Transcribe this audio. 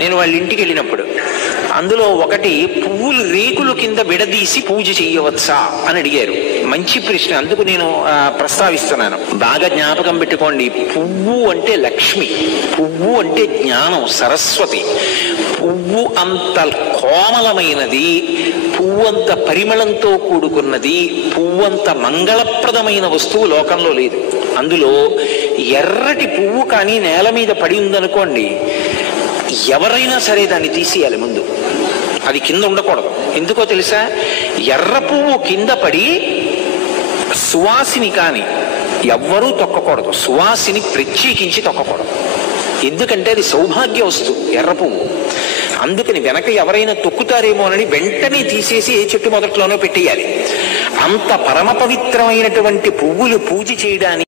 నేను వాళ్ళ ఇంటికి వెళ్ళినప్పుడు. అందులో ఒకటి పువ్వులు రేకులు కింద విడదీసి పూజ చెయ్యవచ్చా అని అడిగారు. మంచి ప్రశ్న, అందుకు నేను ప్రస్తావిస్తున్నాను. బాగా జ్ఞాపకం పెట్టుకోండి. పువ్వు అంటే లక్ష్మి, పువ్వు అంటే జ్ఞానం, సరస్వతి. పువ్వు అంత కోమలమైనది, పువ్వంత పరిమళంతో కూడుకున్నది, పువ్వంత మంగళప్రదమైన వస్తువు లోకంలో లేదు. అందులో ఎర్రటి పువ్వు కానీ నేల మీద పడి ఉందనుకోండి, ఎవరైనా సరే దాన్ని తీసేయాలి ముందు. అది కింద ఉండకూడదు. ఎందుకో తెలుసా? ఎర్ర పువ్వు కింద పడి సువాసిని కానీ ఎవ్వరూ తొక్కకూడదు, సువాసిని ప్రత్యేకించి తొక్కకూడదు. ఎందుకంటే అది సౌభాగ్య వస్తువు ఎర్ర పువ్వు. అందుకని వెనక ఎవరైనా తొక్కుతారేమో అని వెంటనే తీసేసి ఏ చెట్టు మొదట్లోనో పెట్టేయాలి. అంత పరమ పవిత్రమైనటువంటి పువ్వులు పూజ చేయడానికి